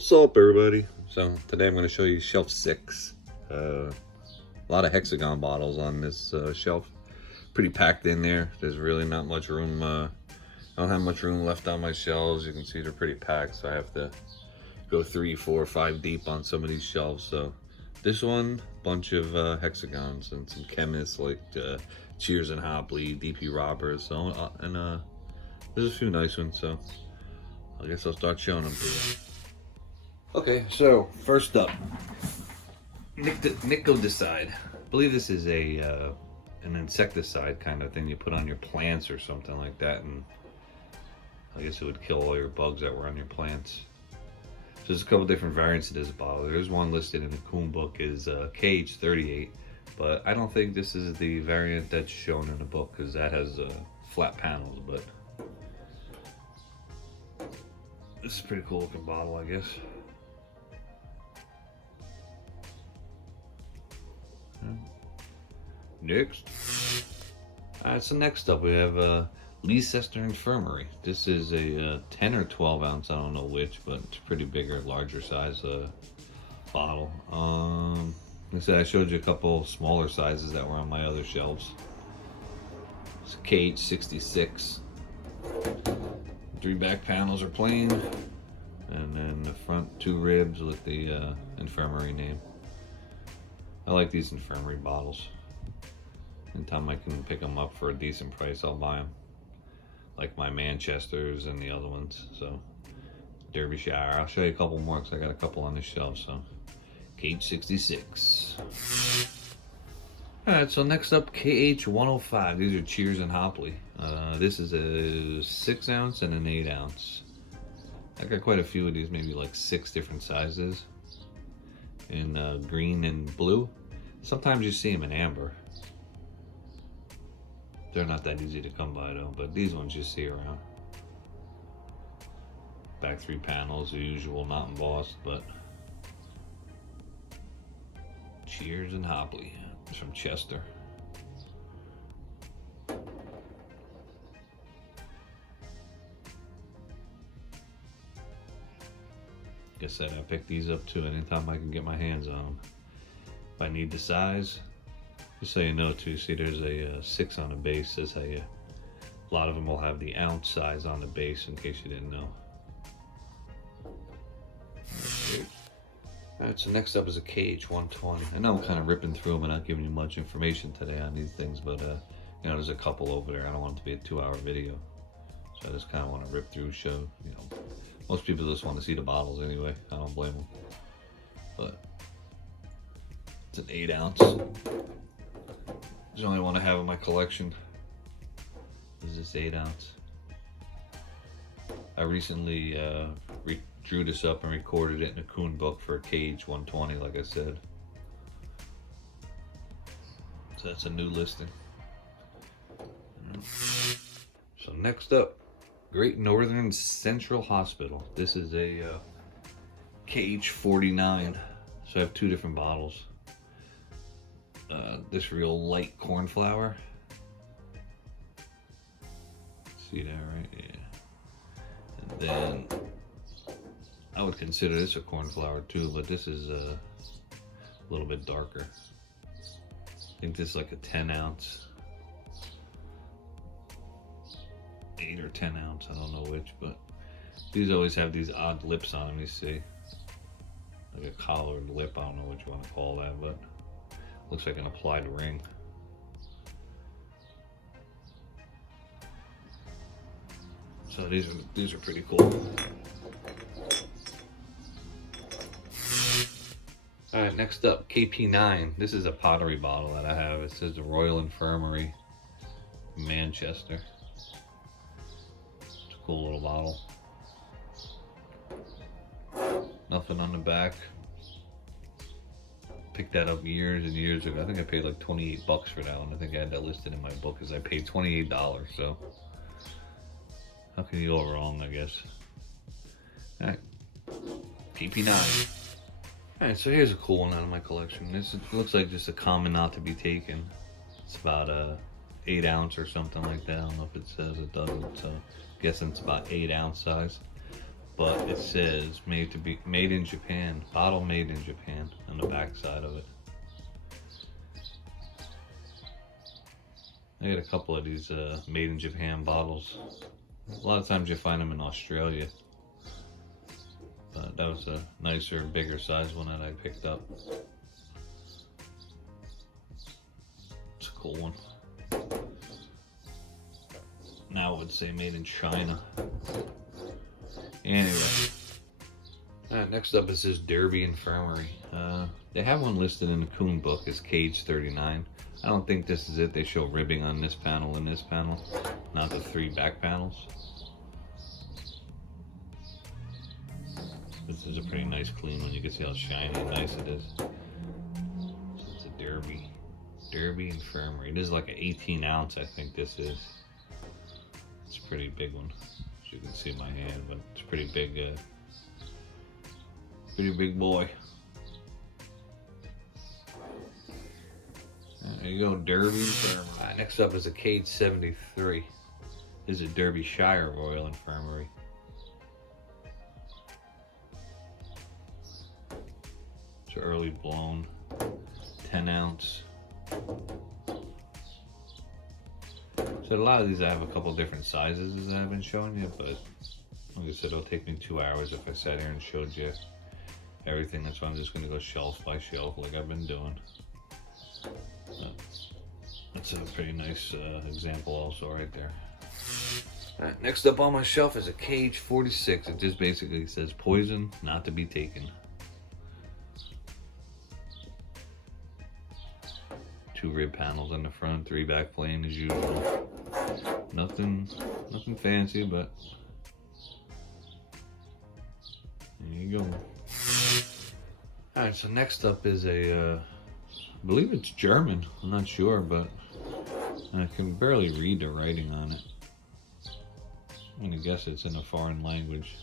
What's up, everybody? So today I'm going to show you shelf 6. A lot of hexagon bottles on this shelf. Pretty packed in there. There's really not much room. I don't have much room left on my shelves. You can see they're pretty packed, so I have to go 3, 4, 5 deep on some of these shelves. So this one, bunch of hexagons and some chemists like Cheers and Hopley, DP Roberts, so, and there's a few nice ones. So I guess I'll start showing them to you. Okay, so first up, Nicodicide. I believe this is an insecticide kind of thing you put on your plants or something like that, and I guess it would kill all your bugs that were on your plants. So there's a couple different variants of this bottle. There's one listed in the Kuhn book is KH38, but I don't think this is the variant that's shown in the book because that has flat panels. But this is a pretty cool looking bottle, I guess. Next. So next up we have Leicester Infirmary. This is a 10 or 12 ounce, I don't know which, but it's a pretty bigger, larger size bottle. Like I said, I showed you a couple smaller sizes that were on my other shelves. It's KH66. 3 back panels are plain, and then the front 2 ribs with the infirmary name. I like these infirmary bottles. Anytime I can pick them up for a decent price, I'll buy them. Like my Manchesters and the other ones. So Derbyshire. I'll show you a couple more because I got a couple on the shelf. So KH66. Alright, so next up, KH105. These are Cheers and Hopley. This is a 6 ounce and an 8 ounce. I got quite a few of these, maybe like 6 different sizes. In green and blue. Sometimes you see them in amber. They're not that easy to come by though, but these ones you see around. Back 3 panels, the usual, not embossed, but Cheers and Hopley. It's from Chester. Like I said, I pick these up too anytime I can get my hands on them. If I need the size, just so you know too, see there's a 6 on the base. Says how a lot of them will have the ounce size on the base, in case you didn't know. Alright, so next up is a KH120. I know I'm kind of ripping through them and not giving you much information today on these things, but you know, there's a couple over there. I don't want it to be a 2-hour video, so I just kind of want to rip through, show, you know. Most people just want to see the bottles anyway. I don't blame them. But it's an 8 ounce. It's the only one I have in my collection. Is this 8 ounce? I recently drew this up and recorded it in a Kuhn book for a KH120, like I said. So that's a new listing. So next up, Great Northern Central Hospital. This is a KH49. So I have 2 different bottles. This real light cornflower. See that, right? Yeah. And then I would consider this a cornflower too, but this is a little bit darker. I think this is like a 10 ounce. 8 or 10 ounce, I don't know which, but these always have these odd lips on them, you see. Like a collared lip, I don't know what you want to call that, but looks like an applied ring. So these are pretty cool. Alright, next up, KP9. This is a pottery bottle that I have. It says the Royal Infirmary, Manchester. It's a cool little bottle. Nothing on the back. Picked that up years and years ago. I think I paid like 28 bucks for that one. I think I had that listed in my book because I paid $28, so how can you go wrong, I guess. Alright, KP9. Alright, so here's a cool one out of my collection. This looks like just a common not to be taken. It's about a 8 ounce or something like that. I don't know if it says, it doesn't, so I'm guessing it's about 8 ounce size. but it says made in Japan, bottle made in Japan on the back side of it. I got a couple of these made in Japan bottles. A lot of times you find them in Australia. But that was a nicer, bigger size one that I picked up. It's a cool one. Now I would say made in China. Anyway. Next up is this Derby Infirmary. They have one listed in the Kuhn book as Cage 39. I don't think this is it. They show ribbing on this panel and this panel, not the 3 back panels. This is a pretty nice clean one. You can see how shiny and nice it is. It's a Derby Infirmary. This is like an 18 ounce, I think this is. It's a pretty big one. As you can see my hand, but it's pretty big boy. There you go, Derby Infirmary. Next up is a Cage 73. This is a Derbyshire Royal Infirmary. It's early blown, 10 ounce. So a lot of these I have a couple different sizes as I haven't shown you, but like I said, it'll take me 2 hours if I sat here and showed you everything. That's why I'm just going to go shelf by shelf like I've been doing. That's a pretty nice example also right there. Alright, next up on my shelf is a Cage 46. It just basically says poison not to be taken. 2 rib panels on the front, 3 back plain as usual. Nothing fancy, but there you go. Alright, so next up is a, I believe it's German. I'm not sure, but I can barely read the writing on it. I'm gonna guess it's in a foreign language.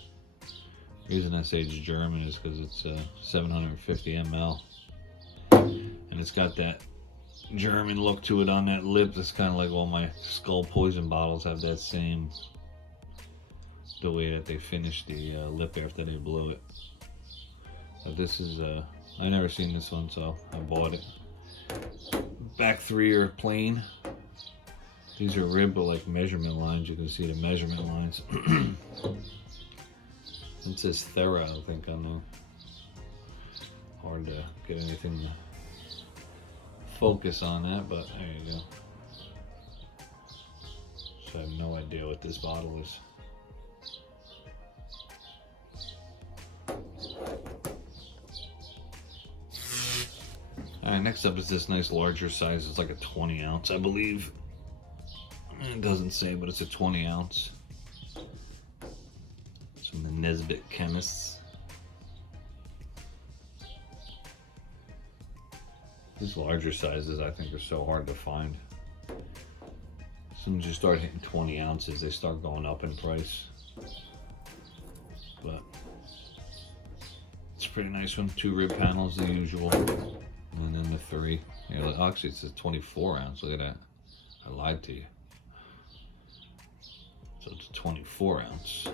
The reason I say it's German is because it's 750 ml. And it's got that German look to it on that lip. It's kind of like all my Skull Poison bottles have that same, the way that they finish the lip after they blow it. But this is, I never seen this one, so I bought it. Back 3 are plain. These are ribbed with like measurement lines. You can see the measurement lines. It says Thera, I think, on there. Hard to get anything to focus on that, but there you go. So I have no idea what this bottle is. Alright, next up is this nice larger size. It's like a 20 ounce, I believe. It doesn't say, but it's a 20 ounce. It's from the Nesbitt Chemists. These larger sizes I think are so hard to find. As soon as you start hitting 20 ounces, they start going up in price. But it's a pretty nice one. 2 rib panels, the usual. And then the 3. Yeah, actually it's a 24 ounce. Look at that. I lied to you. So it's a 24 ounce.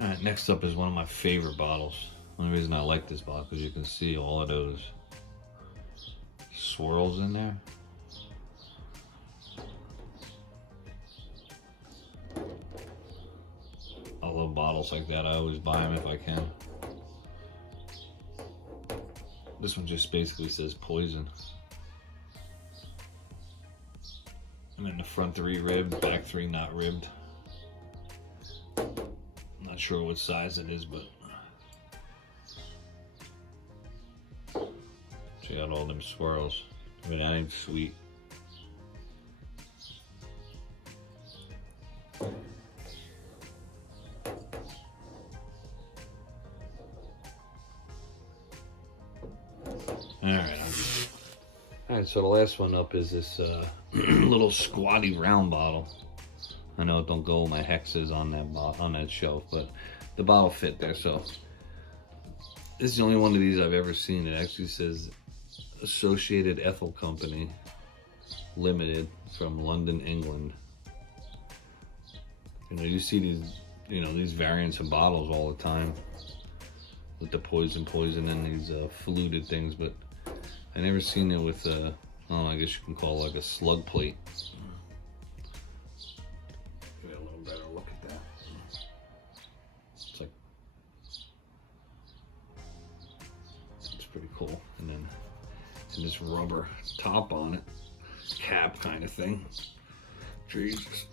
Alright, next up is one of my favorite bottles. The only reason I like this bottle is you can see all of those swirls in there. I love bottles like that. I always buy them if I can. This one just basically says poison. And then the front 3 ribbed, back 3 not ribbed. Not sure what size it is, but check out all them swirls. I mean, that ain't sweet. Alright, so the last one up is this little squatty round bottle. I know it don't go with my hexes on that shelf, but the bottle fit there. So this is the only one of these I've ever seen. It actually says Associated Ethyl Company, Limited from London, England. You know, you see these, you know, these variants of bottles all the time with the poison and these fluted things, but I never seen it with oh, I guess you can call it like a slug plate. Get a little better look at that. It's like, it's pretty cool. And then this rubber top on it, cap kind of thing. Jesus,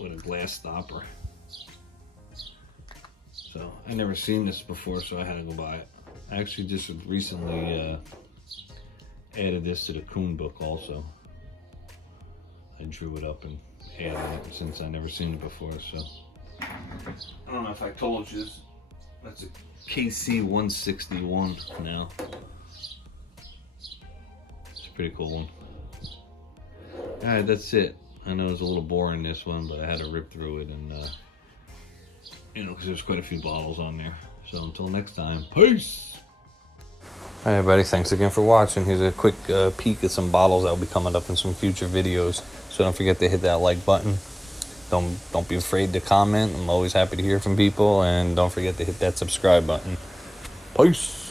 with a glass stopper. So I never seen this before, so I had to go buy it. I actually just recently added this to the Coon book also. I drew it up and added it since I never seen it before. So I don't know if I told you this. That's a KC 161 now. It's a pretty cool one. All right, that's it. I know it's a little boring, this one, but I had to rip through it, and you know, because there's quite a few bottles on there. So until next time, peace. All right, everybody, thanks again for watching. Here's a quick peek at some bottles that will be coming up in some future videos. So don't forget to hit that like button. Don't be afraid to comment. I'm always happy to hear from people, and don't forget to hit that subscribe button. Peace.